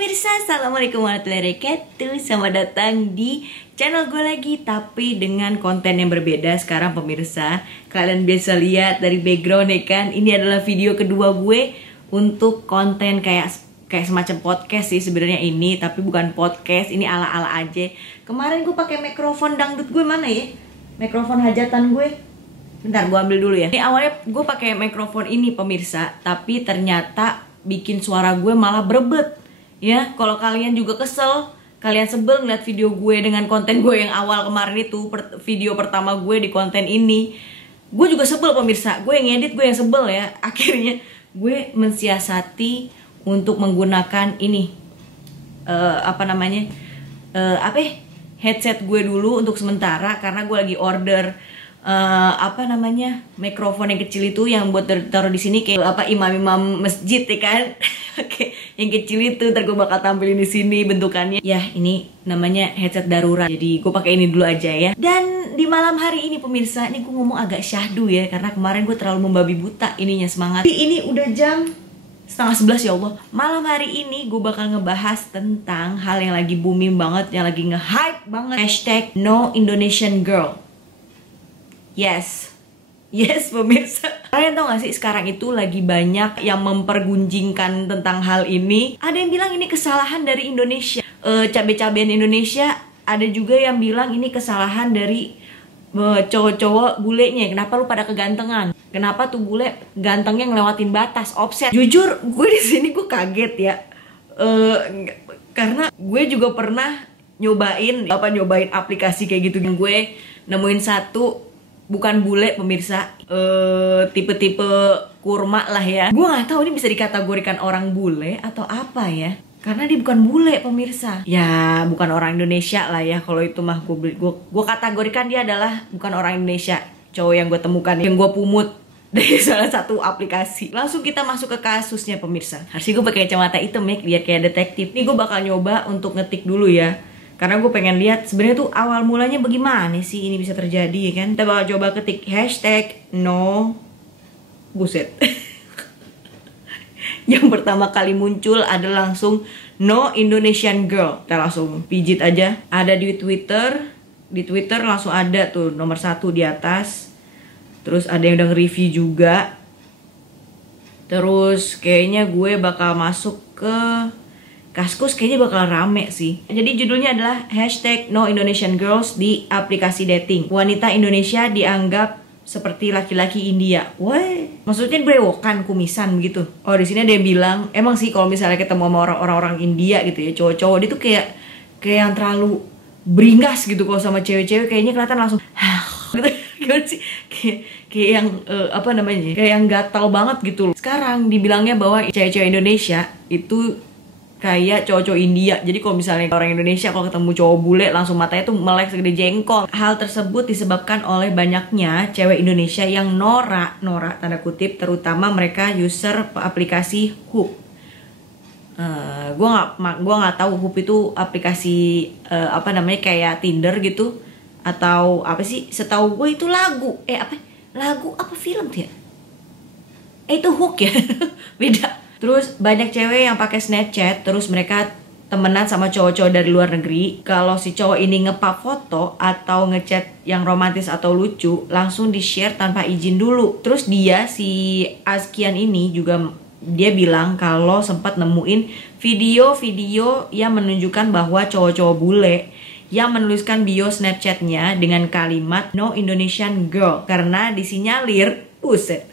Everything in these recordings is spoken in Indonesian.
pemirsa, assalamualaikum warahmatullahi wabarakatuh. Selamat datang di channel gue lagi, tapi dengan konten yang berbeda. Sekarang pemirsa, kalian bisa lihat dari background ya kan. Ini adalah video kedua gue untuk konten kayak semacam podcast sih sebenarnya ini, tapi bukan podcast. Ini ala-ala aja. Kemarin gue pakai mikrofon dangdut gue, mana ya? Mikrofon hajatan gue. Bentar, gue ambil dulu ya. Ini awalnya gue pakai mikrofon ini pemirsa, tapi ternyata bikin suara gue malah berebet. Ya, kalau kalian juga kesel, kalian sebel ngeliat video gue dengan konten gue yang awal kemarin itu, video pertama gue di konten ini, gue juga sebel pemirsa. Gue yang ngedit, gue yang sebel ya. Akhirnya gue mensiasati untuk menggunakan ini headset gue dulu untuk sementara, karena gue lagi order mikrofon yang kecil itu yang buat taruh di sini kayak imam-imam masjid ya kan. Oke, yang kecil itu ntar gue bakal tampilin di sini bentukannya. Ya, ini namanya headset darurat. Jadi gue pakai ini dulu aja ya. Dan di malam hari ini pemirsa, ini gue ngomong agak syahdu ya, karena kemarin gue terlalu membabi buta ininya semangat. Ini udah jam 10:30 ya Allah. Malam hari ini gue bakal ngebahas tentang hal yang lagi booming banget, yang lagi nge-hype banget. Hashtag No Indonesian Girl. Yes pemirsa. Kalian tau gak sih sekarang itu lagi banyak yang mempergunjingkan tentang hal ini. Ada yang bilang ini kesalahan dari Indonesia, cabe-cabean Indonesia. Ada juga yang bilang ini kesalahan dari cowok-cowok bulenya. Kenapa lu pada kegantengan? Kenapa tuh bule gantengnya ngelewatin batas, offset? Jujur gue di sini gue kaget ya, karena gue juga pernah nyobain aplikasi kayak gitu. Gue nemuin satu, bukan bule pemirsa, tipe-tipe kurma lah ya. Gue nggak tahu ini bisa dikategorikan orang bule atau apa ya, karena dia bukan bule pemirsa. Ya bukan orang Indonesia lah ya, kalau itu mah gue kategorikan dia adalah bukan orang Indonesia. Cowok yang gue temukan, yang gue pungut dari salah satu aplikasi. Langsung kita masuk ke kasusnya pemirsa. Harusnya gue pakai kacamata hitam ya, biar kayak detektif. Ini gue bakal nyoba untuk ngetik dulu ya, karena gue pengen lihat sebenarnya tuh awal mulanya bagaimana sih ini bisa terjadi ya kan. Kita bakal coba ketik hashtag no. Buset. Yang pertama kali muncul ada langsung No Indonesian Girl. Kita langsung pijit aja. Ada di Twitter. Di Twitter langsung ada tuh nomor 1 di atas. Terus ada yang udah nge-review juga. Terus kayaknya gue bakal masuk ke Kaskus, kayaknya bakal rame sih. Jadi judulnya adalah hashtag No Indonesian Girls di aplikasi dating. Wanita Indonesia dianggap seperti laki-laki India. Wah, maksudnya brewokan, kumisan begitu. Oh, di sini ada yang bilang, emang sih kalau misalnya ketemu sama orang-orang India gitu ya, cowok-cowok dia tuh kayak yang terlalu beringas gitu. Kalau sama cewek-cewek kayaknya kelihatan langsung gitu. Gimana sih? Kayak yang kayak yang gatal banget gitu. Sekarang dibilangnya bahwa cewek-cewek Indonesia itu kayak cowok-cowok India. Jadi kalau misalnya orang Indonesia kalau ketemu cowok bule langsung matanya tuh melek segede jengkol. Hal tersebut disebabkan oleh banyaknya cewek Indonesia yang norak tanda kutip, terutama mereka user aplikasi Hoop. Gua nggak tahu Hoop itu aplikasi kayak Tinder gitu atau apa sih? Setahu gue itu lagu film tuh ya? Itu Hook ya. Beda. Terus banyak cewek yang pakai Snapchat, terus mereka temenan sama cowok-cowok dari luar negeri. Kalau si cowok ini nge-pap foto atau ngechat yang romantis atau lucu, langsung di-share tanpa izin dulu. Terus si Azkian ini juga dia bilang kalau sempat nemuin video-video yang menunjukkan bahwa cowok-cowok bule yang menuliskan bio Snapchatnya dengan kalimat No Indonesian Girl karena disinyalir, buset.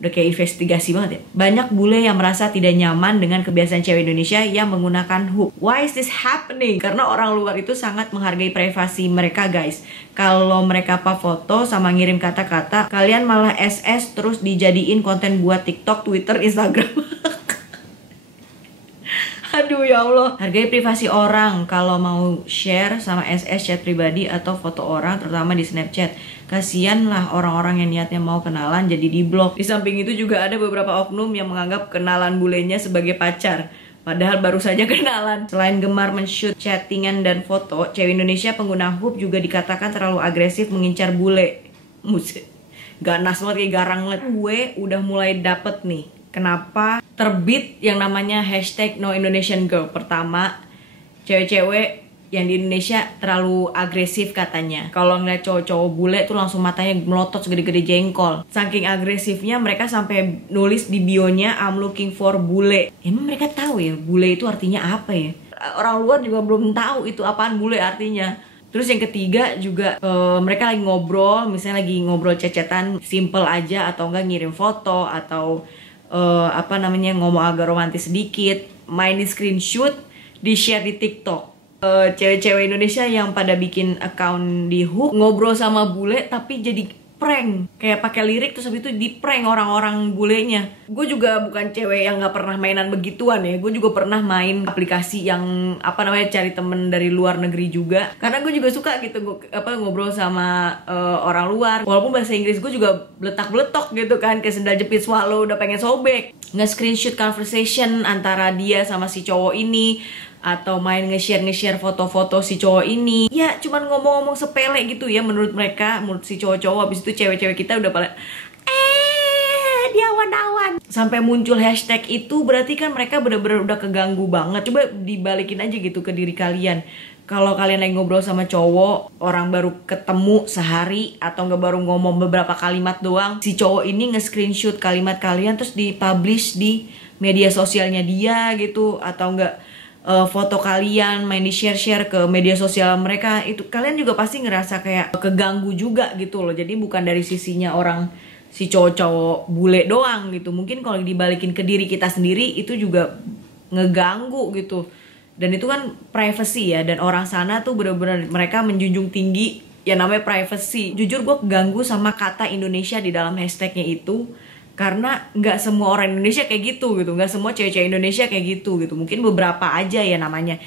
Udah kayak investigasi banget ya. Banyak bule yang merasa tidak nyaman dengan kebiasaan cewek Indonesia yang menggunakan Hoop. Why is this happening? Karena orang luar itu sangat menghargai privasi mereka guys. Kalau mereka apa foto sama ngirim kata-kata, kalian malah SS terus dijadiin konten buat TikTok, Twitter, Instagram. Aduh ya Allah. Hargai privasi orang kalau mau share sama SS chat pribadi atau foto orang, terutama di Snapchat. Kasian lah orang-orang yang niatnya mau kenalan jadi diblok. Di samping itu juga ada beberapa oknum yang menganggap kenalan bulenya sebagai pacar, padahal baru saja kenalan. Selain gemar men-shoot chattingan dan foto, cewek Indonesia pengguna Hoop juga dikatakan terlalu agresif mengincar bule. Muset. Ganas banget, kayak garang banget. Gue udah mulai dapet nih kenapa terbit yang namanya hashtag No Indonesian Girl. Pertama, cewek-cewek yang di Indonesia terlalu agresif katanya. Kalau ngeliat cowok-cowok bule tuh langsung matanya melotot segede-gede jengkol. Saking agresifnya mereka sampai nulis di bionya I'm looking for bule. Emang mereka tahu ya bule itu artinya apa ya? Orang luar juga belum tahu itu apaan bule artinya. Terus yang ketiga juga mereka lagi ngobrol, misalnya lagi ngobrol cecetan simple aja atau enggak ngirim foto atau ngomong agak romantis sedikit, main di screenshot, di share di TikTok. Cewek-cewek Indonesia yang pada bikin account di Hook ngobrol sama bule tapi jadi prank, kayak pakai lirik terus habis itu di prank orang-orang bulenya. Gue juga bukan cewek yang nggak pernah mainan begituan ya, gue juga pernah main aplikasi yang cari temen dari luar negeri juga, karena gue juga suka gitu ngobrol sama orang luar, walaupun bahasa Inggris gue juga beletak-beletok gitu kan, kayak sendal jepit swallow udah pengen sobek. Nge-screenshot conversation antara dia sama si cowok ini, atau main nge-share foto-foto si cowok ini. Ya cuman ngomong-ngomong sepele gitu ya menurut mereka, menurut si cowok-cowok. Habis itu cewek-cewek kita udah pada dia awan-awan. Sampai muncul hashtag itu berarti kan mereka bener-bener udah keganggu banget. Coba dibalikin aja gitu ke diri kalian. Kalau kalian lagi ngobrol sama cowok, orang baru ketemu sehari atau nggak baru ngomong beberapa kalimat doang, si cowok ini nge-screenshot kalimat kalian terus di-publish di media sosialnya dia gitu, atau nggak foto kalian main di share ke media sosial mereka, itu kalian juga pasti ngerasa kayak keganggu juga gitu loh. Jadi bukan dari sisinya orang si cowok-cowok bule doang gitu, mungkin kalau dibalikin ke diri kita sendiri itu juga ngeganggu gitu. Dan itu kan privacy ya, dan orang sana tuh bener-bener mereka menjunjung tinggi ya namanya privacy. Jujur gue keganggu sama kata Indonesia di dalam hashtagnya itu, karena nggak semua orang Indonesia kayak gitu, nggak semua cewek-cewek Indonesia kayak gitu. Mungkin beberapa aja ya namanya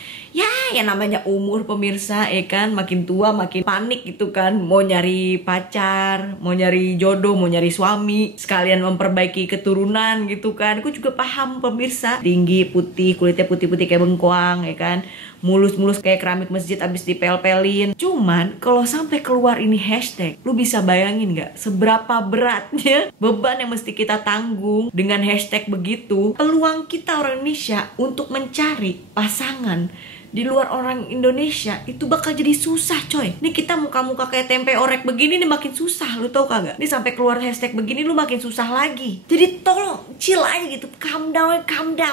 umur pemirsa ya kan, makin tua makin panik gitu kan, mau nyari pacar, mau nyari jodoh, mau nyari suami, sekalian memperbaiki keturunan gitu kan. Aku juga paham pemirsa, tinggi putih, kulitnya putih-putih kayak bengkoang ya kan, mulus-mulus kayak keramik masjid abis dipel-pelin. Cuman kalau sampai keluar ini hashtag, lu bisa bayangin nggak seberapa beratnya beban yang mesti kita tanggung dengan hashtag begitu. Peluang kita orang Indonesia untuk mencari pasangan di luar orang Indonesia itu bakal jadi susah coy. Nih kita muka-muka kayak tempe orek begini nih makin susah, lu tau kagak? Nih sampai keluar hashtag begini lu makin susah lagi. Jadi tolong chill aja gitu, calm down.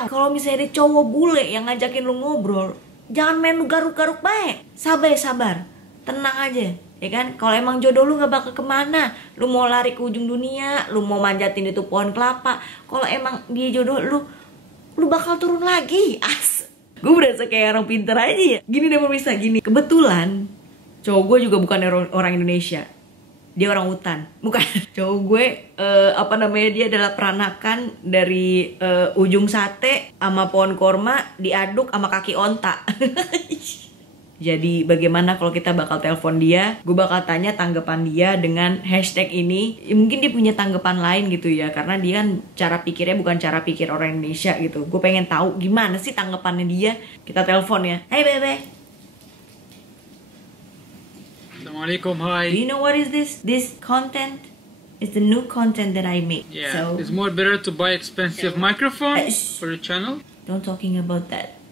Kalau misalnya ada cowok bule yang ngajakin lu ngobrol, jangan main lu garuk-garuk baik. Sabar, tenang aja ya kan. Kalau emang jodoh lu gak bakal kemana, lu mau lari ke ujung dunia, lu mau manjatin itu pohon kelapa, kalau emang dia jodoh lu bakal turun lagi. Gue berasa kayak orang pinter aja ya. Gini deh pemirsa, gini, kebetulan cowok gue juga bukan orang Indonesia, dia orang hutan. Bukan, cowok gue dia adalah peranakan dari ujung sate sama pohon korma diaduk sama kaki onta. Jadi bagaimana kalau kita bakal telepon dia, gue bakal tanya tanggapan dia dengan hashtag ini. Ya, mungkin dia punya tanggapan lain gitu ya, karena dia kan cara pikirnya bukan cara pikir orang Indonesia gitu. Gue pengen tahu gimana sih tanggapannya dia. Kita telepon ya. Hey bebe. Assalamualaikum, hi. Do you know what is this? This content is the new content that I make. Yeah, so, it's more better to buy expensive microphone for your channel. Don't talking about that.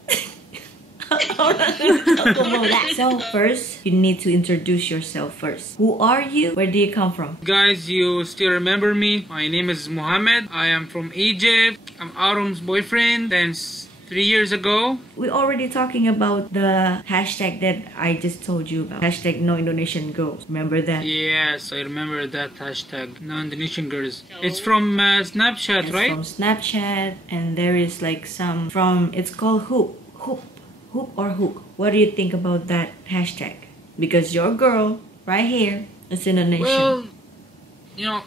So first, you need to introduce yourself first. Who are you? Where do you come from? Guys, you still remember me? My name is Mohammed. I am from Egypt. I'm Arum's boyfriend since 3 years ago. We're already talking about the hashtag that I just told you about. Hashtag No Indonesian Girls. Remember that? Yes, I remember that hashtag. No Indonesian girls. It's from Snapchat, It's right? from Snapchat, and there is like some from, it's called Hoop or Hook. What do you think about that hashtag? Because your girl right here is Indonesian. Well, you know,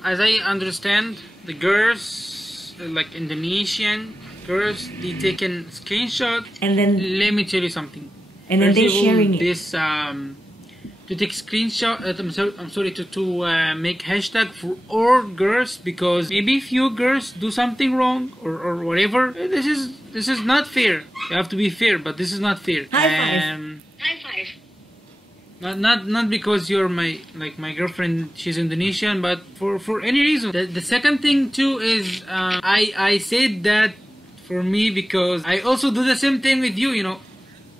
as I understand, the girls, like Indonesian girls, they taken screenshot. And then Let me tell you something. And then they're First of all, sharing it. This to take screenshot. I'm sorry to make hashtag for all girls, because maybe few girls do something wrong or whatever. This is not fair. You have to be fair, but this is not fair. High five. High five. Not because you're my girlfriend, she's Indonesian, but for any reason. The second thing too is I said that for me because I also do the same thing with you, you know,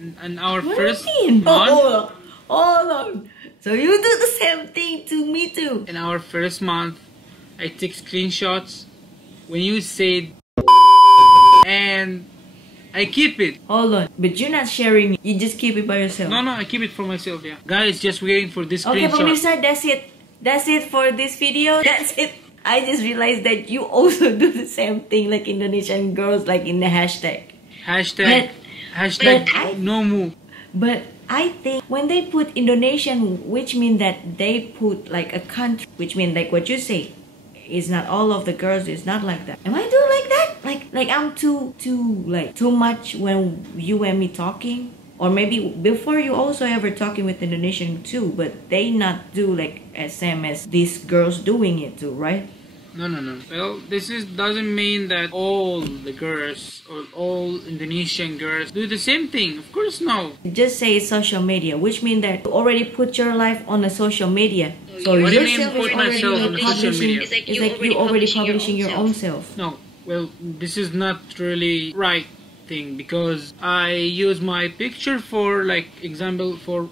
in our What first do you mean? month. Hold on. So you do the same thing to me too. In our first month, I take screenshots when you said and I keep it. Hold on. But you're not sharing it. You just keep it by yourself. No, I keep it for myself, yeah. Guys, just waiting for this Okay, screenshot. pemirsa, that's it. That's it for this video. That's it. I just realized that you also do the same thing like Indonesian girls, like in the hashtag. Hashtag but no move. But I think when they put Indonesian, which means that they put like a country, which means like what you say, is not all of the girls is not like that. Am I doing like that? Like I'm too much when you and me talking, or maybe before you also ever talking with Indonesian too, but they not do like same as these girls doing it too, right? No. Well, doesn't mean that all the girls or all Indonesian girls do the same thing. Of course, no. Just say social media, which means that you already put your life on a social media. So What do you mean yourself put is already myself on the social publishing. media? It's like you already publishing your own self. No. Well, this is not really right thing because I use my picture for like example for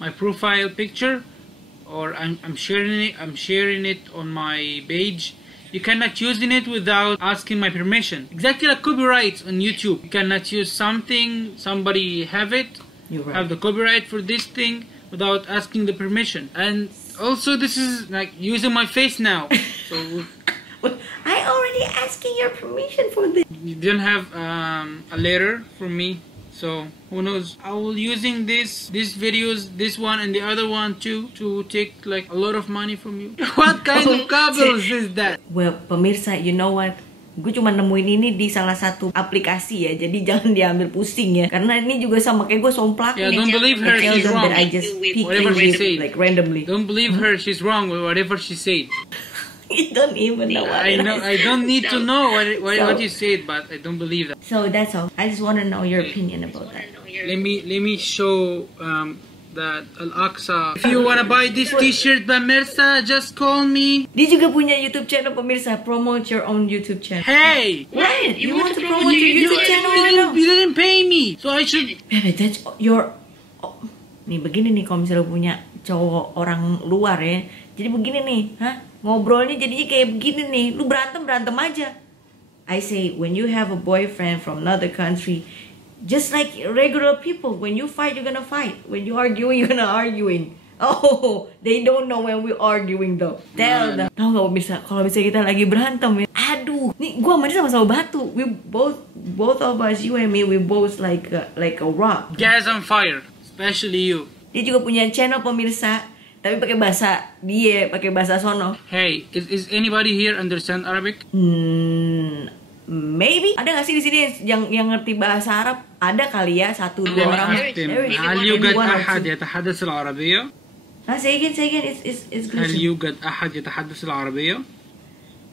my profile picture, or I'm sharing it on my page. You cannot use it without asking my permission. Exactly like copyright on YouTube. You cannot use something, somebody have it, You're right. have the copyright for this thing without asking the permission. And also this is like using my face now. So I already asking your permission for this. you don't have a letter from me. So who knows? I will using these videos, this one and the other one too, to take like a lot of money from you. What kind of couples is that? Well, pemirsa, you know what? Gue cuma nemuin ini di salah satu aplikasi ya, jadi jangan diambil pusing ya. Karena ini juga sama kayak gue somplak. Yeah, don't believe her, Tell she's them wrong. that I just pick Whatever she it, said. like randomly. Don't believe her, she's wrong with whatever she said. You don't even know what I it know, is. I don't need to know what So- you said, but I don't believe that. So that's all. I just want to know your opinion about that. Let me show that Al-Aqsa. If you wanna buy this T-shirt by Mersa, just call me. Dia juga punya YouTube channel, pemirsa. Promote your own YouTube channel. Hey, What? You want to promote your YouTube channel right now? you didn't pay me, so I should. Bebe, that's your... Oh. Nih begini nih kalau misalnya punya cowok orang luar ya. Jadi begini nih, ngobrolnya jadinya kayak begini nih. Lu berantem aja. I say, when you have a boyfriend from another country, just like regular people, when you fight, you're gonna fight. When you arguing, you're gonna arguing. Oh, they don't know when we're arguing though. Tell them. Tahu nggak bisa? Kalau misalnya kita lagi berantem ya, aduh, nih gua sama dia sama-sama batu. We both of us, you and me, we both like a rock. Guys on fire, especially you. Dia juga punya channel pemirsa, tapi pakai bahasa dia, pakai bahasa sono. Hey, is anybody here understand Arabic? Maybe ada nggak sih di sini yang ngerti bahasa Arab? Ada kali ya, 1-2 orang. Ask them. There is هل maybe يوجد one or أحد two. يتحدث العربية؟ Say again, it's هل glitching. يوجد أحد يتحدث العربية؟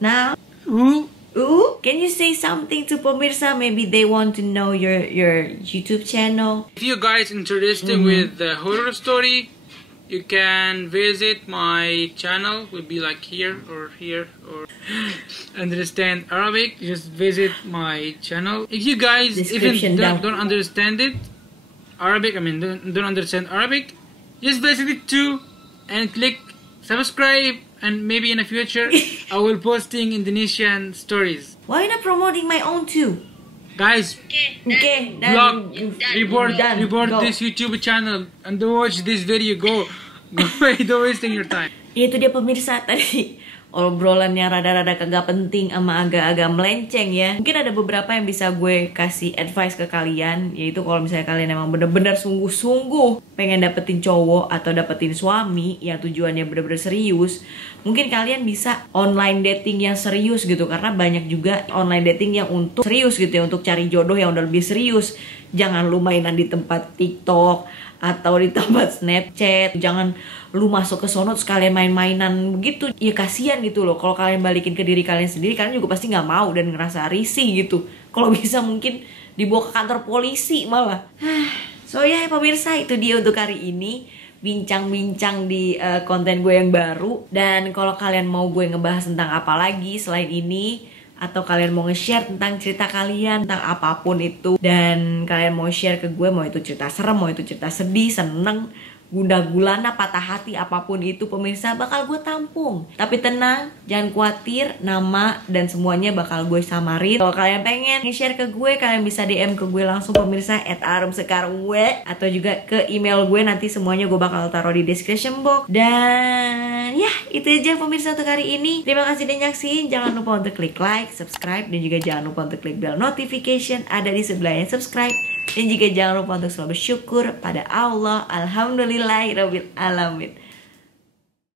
Now, Who? can you say something to pemirsa? Maybe they want to know your YouTube channel. If you guys interested with the horror story, you can visit my channel. Will be like here or understand Arabic. Just visit my channel. If you guys Description even down. don't understand it, Arabic. I mean, don't understand Arabic. Just visit it too, and click subscribe. And maybe in the future, I will posting Indonesian stories. Why not promoting my own too? Guys, Okay, block, report Go. this YouTube channel and don't watch this video. Go away, don't wasting your time. Itu dia pemirsa tadi obrolannya rada-rada kagak penting sama agak-agak melenceng ya. Mungkin ada beberapa yang bisa gue kasih advice ke kalian, yaitu kalau misalnya kalian emang bener-bener sungguh-sungguh pengen dapetin cowok atau dapetin suami yang tujuannya bener-bener serius, mungkin kalian bisa online dating yang serius gitu, karena banyak juga online dating yang untuk serius gitu ya, untuk cari jodoh yang udah lebih serius. Jangan lu mainan di tempat TikTok atau di tempat Snapchat. Jangan lu masuk ke sono terus kalian main-mainan begitu. Ya kasihan gitu loh. Kalau kalian balikin ke diri kalian sendiri, kalian juga pasti nggak mau dan ngerasa risih gitu. Kalau bisa mungkin dibawa ke kantor polisi malah. So ya pemirsa, itu dia untuk hari ini bincang-bincang di konten gue yang baru. Dan kalau kalian mau gue ngebahas tentang apa lagi selain ini, atau kalian mau nge-share tentang cerita kalian tentang apapun itu, dan kalian mau share ke gue, mau itu cerita serem, mau itu cerita sedih, seneng, gundah gulana, patah hati, apapun itu pemirsa, bakal gue tampung. Tapi tenang, jangan khawatir, nama dan semuanya bakal gue samarin. Kalau kalian pengen nge-share ke gue, kalian bisa DM ke gue langsung pemirsa @arumsekarwe, atau juga ke email gue, nanti semuanya gue bakal taruh di description box. Dan ya itu aja pemirsa untuk hari ini. Terima kasih udah nyaksiin. Jangan lupa untuk klik like, subscribe, dan juga jangan lupa untuk klik bell notification ada di sebelahnya subscribe. Dan juga jangan lupa untuk selalu bersyukur pada Allah. Alhamdulillahirabbil alamin.